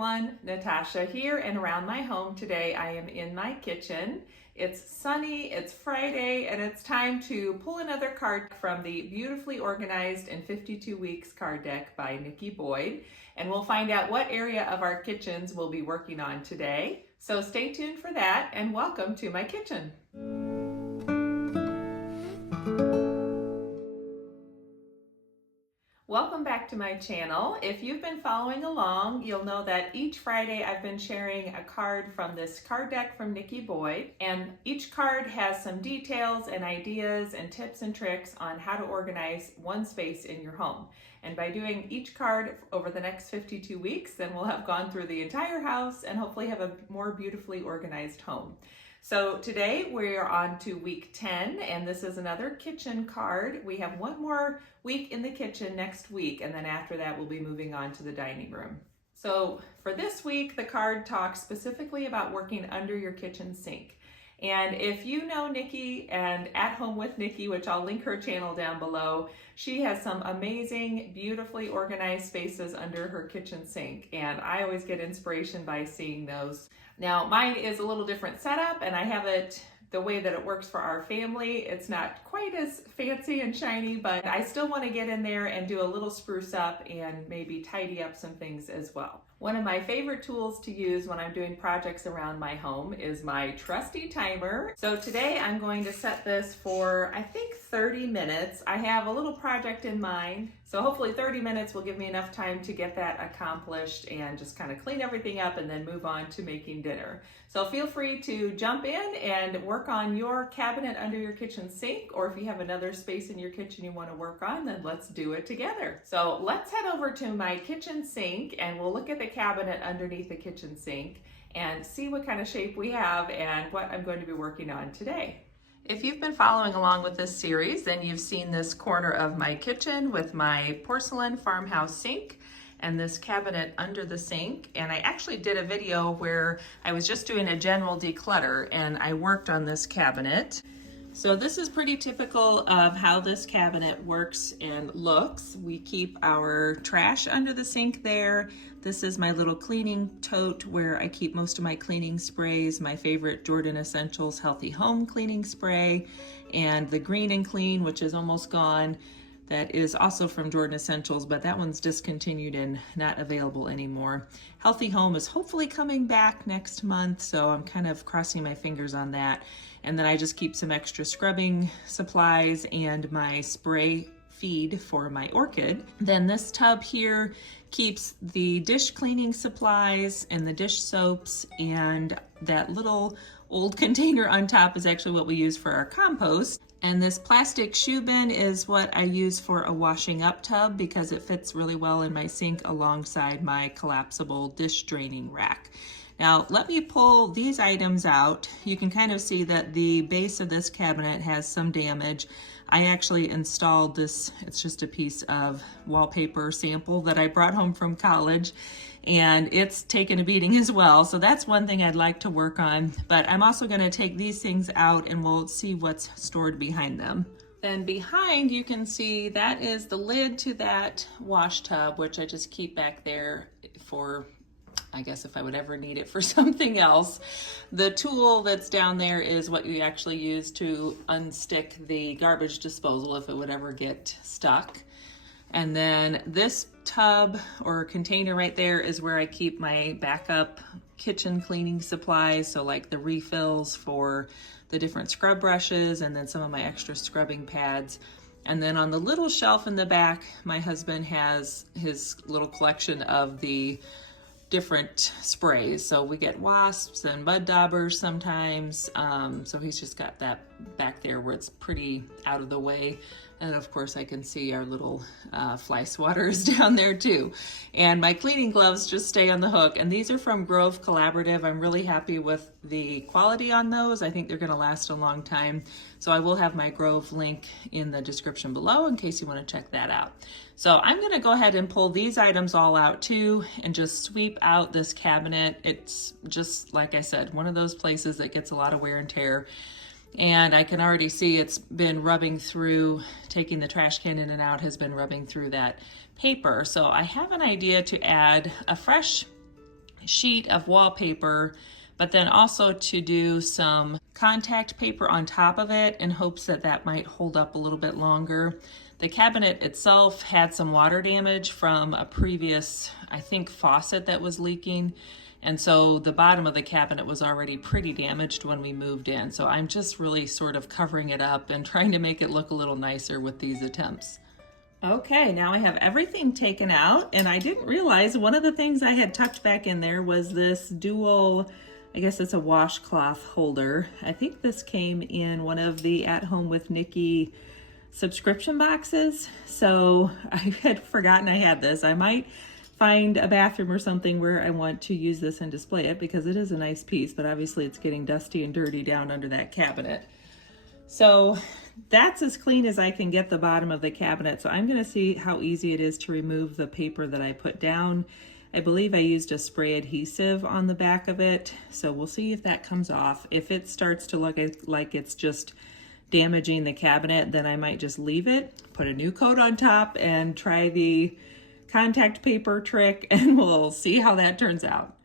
everyone, Natasha here, and around my home today I am in my kitchen. It's sunny, it's Friday, and it's time to pull another card from the Beautifully Organized in 52 Weeks card deck by Nikki Boyd, and we'll find out what area of our kitchens we'll be working on today. So stay tuned for that, and welcome to my kitchen. Welcome back to my channel. If you've been following along, you'll know that each Friday I've been sharing a card from this card deck from Nikki Boyd, and each card has some details and ideas and tips and tricks on how to organize one space in your home. And by doing each card over the next 52 weeks, then we'll have gone through the entire house and hopefully have a more beautifully organized home. So today we're on to week 10, and this is another kitchen card. We have one more week in the kitchen next week, and then after that we'll be moving on to the dining room. So for this week, the card talks specifically about working under your kitchen sink. And if you know Nikki and At Home with Nikki, which I'll link her channel down below, she has some amazing, beautifully organized spaces under her kitchen sink. And I always get inspiration by seeing those. Now, mine is a little different setup, and I have it the way that it works for our family. It's not quite as fancy and shiny, but I still want to get in there and do a little spruce up and maybe tidy up some things as well. One of my favorite tools to use when I'm doing projects around my home is my trusty timer. So today I'm going to set this for, I think, 30 minutes. I have a little project in mind, so hopefully 30 minutes will give me enough time to get that accomplished and just kind of clean everything up and then move on to making dinner. So feel free to jump in and work on your cabinet under your kitchen sink, or if you have another space in your kitchen you want to work on, then let's do it together. So let's head over to my kitchen sink and we'll look at the cabinet underneath the kitchen sink and see what kind of shape we have and what I'm going to be working on today. If you've been following along with this series, then you've seen this corner of my kitchen with my porcelain farmhouse sink and this cabinet under the sink. And I actually did a video where I was just doing a general declutter and I worked on this cabinet. So this is pretty typical of how this cabinet works and looks. We keep our trash under the sink there. This is my little cleaning tote where I keep most of my cleaning sprays, my favorite Jordan Essentials Healthy Home Cleaning Spray, and the Green and Clean, which is almost gone. That is also from Jordan Essentials, but that one's discontinued and not available anymore. Healthy Home is hopefully coming back next month, so I'm kind of crossing my fingers on that. And then I just keep some extra scrubbing supplies and my spray feed for my orchid. Then this tub here keeps the dish cleaning supplies and the dish soaps, and that little old container on top is actually what we use for our compost. And this plastic shoe bin is what I use for a washing up tub because it fits really well in my sink alongside my collapsible dish draining rack. Now, let me pull these items out. You can kind of see that the base of this cabinet has some damage. I actually installed this, it's just a piece of wallpaper sample that I brought home from college, and it's taken a beating as well. So that's one thing I'd like to work on, but I'm also gonna take these things out and we'll see what's stored behind them. Then behind, you can see that is the lid to that wash tub, which I just keep back there for, I guess, if I would ever need it for something else. The tool that's down there is what you actually use to unstick the garbage disposal if it would ever get stuck. And then this tub or container right there is where I keep my backup kitchen cleaning supplies. So like the refills for the different scrub brushes and then some of my extra scrubbing pads. And then on the little shelf in the back, my husband has his little collection of the different sprays. So we get wasps and mud daubers sometimes. So he's just got that back there where it's pretty out of the way. And of course I can see our little fly swatters down there too. And my cleaning gloves just stay on the hook. And these are from Grove Collaborative. I'm really happy with the quality on those. I think they're gonna last a long time. So I will have my Grove link in the description below in case you wanna check that out. So I'm gonna go ahead and pull these items all out too and just sweep out this cabinet. It's just, like I said, one of those places that gets a lot of wear and tear. And I can already see it's been rubbing through, taking the trash can in and out has been rubbing through that paper. So I have an idea to add a fresh sheet of wallpaper, but then also to do some contact paper on top of it in hopes that that might hold up a little bit longer. The cabinet itself had some water damage from a previous, I think, faucet that was leaking. And so the bottom of the cabinet was already pretty damaged when we moved in. So I'm just really sort of covering it up and trying to make it look a little nicer with these attempts. Okay, now I have everything taken out, and I didn't realize one of the things I had tucked back in there was this dual, I guess it's a washcloth holder. I think this came in one of the At Home with Nikki subscription boxes. So I had forgotten I had this. I might find a bathroom or something where I want to use this and display it because it is a nice piece, but obviously it's getting dusty and dirty down under that cabinet. So that's as clean as I can get the bottom of the cabinet. So I'm going to see how easy it is to remove the paper that I put down. I believe I used a spray adhesive on the back of it. So we'll see if that comes off. If it starts to look like it's just damaging the cabinet, then I might just leave it, put a new coat on top, and try the contact paper trick, and we'll see how that turns out.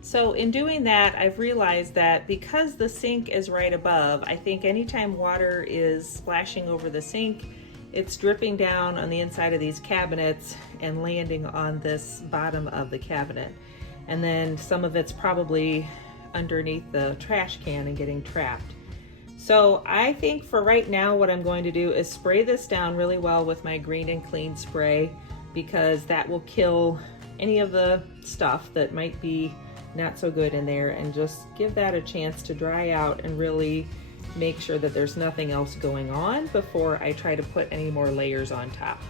So in doing that, I've realized that because the sink is right above, I think anytime water is splashing over the sink, it's dripping down on the inside of these cabinets and landing on this bottom of the cabinet. And then some of it's probably underneath the trash can and getting trapped. So I think for right now, what I'm going to do is spray this down really well with my Green and Clean spray, because that will kill any of the stuff that might be not so good in there, and just give that a chance to dry out and really make sure that there's nothing else going on before I try to put any more layers on top.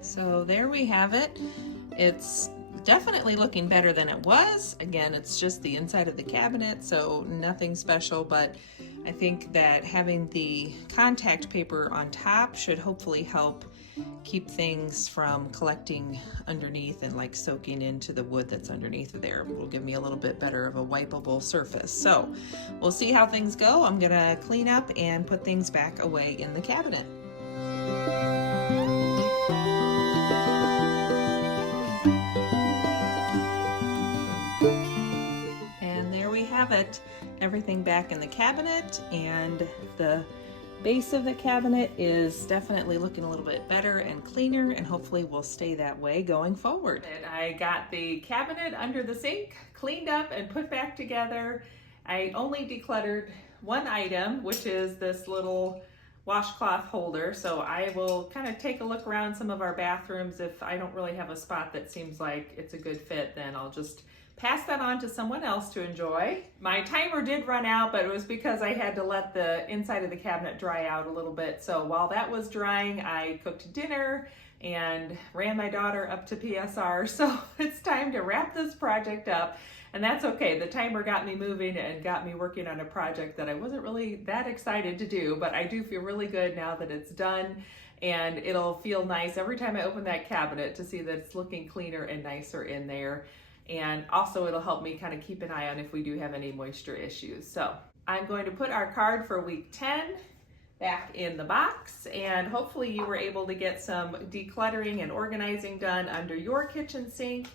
So there we have it. It's definitely looking better than it was. Again, it's just the inside of the cabinet, so nothing special, but I think that having the contact paper on top should hopefully help keep things from collecting underneath and like soaking into the wood that's underneath there. It will give me a little bit better of a wipeable surface. So we'll see how things go. I'm gonna clean up and put things back away in the cabinet. have it, everything back in the cabinet, and the base of the cabinet is definitely looking a little bit better and cleaner, and hopefully will stay that way going forward. And I got the cabinet under the sink cleaned up and put back together. I only decluttered one item, which is this little washcloth holder. So I will kind of take a look around some of our bathrooms. If I don't really have a spot that seems like it's a good fit, then I'll just pass that on to someone else to enjoy. My timer did run out, but it was because I had to let the inside of the cabinet dry out a little bit. So while that was drying, I cooked dinner and ran my daughter up to PSR. So it's time to wrap this project up. And that's okay. The timer got me moving and got me working on a project that I wasn't really that excited to do, but I do feel really good now that it's done. And it'll feel nice every time I open that cabinet to see that it's looking cleaner and nicer in there. And also it'll help me kind of keep an eye on if we do have any moisture issues. So I'm going to put our card for week 10 back in the box, and hopefully you were able to get some decluttering and organizing done under your kitchen sink.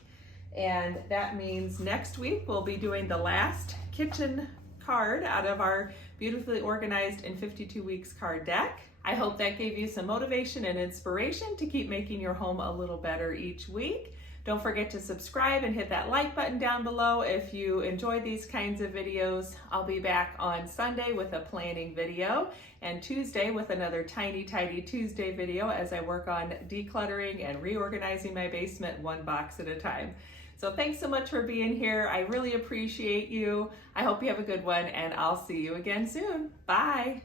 And that means next week we'll be doing the last kitchen card out of our beautifully organized in 52 weeks card deck. I hope that gave you some motivation and inspiration to keep making your home a little better each week. Don't forget to subscribe and hit that like button down below if you enjoy these kinds of videos. I'll be back on Sunday with a planning video and Tuesday with another Tiny Tidy Tuesday video as I work on decluttering and reorganizing my basement one box at a time. So thanks so much for being here. I really appreciate you. I hope you have a good one, and I'll see you again soon. Bye.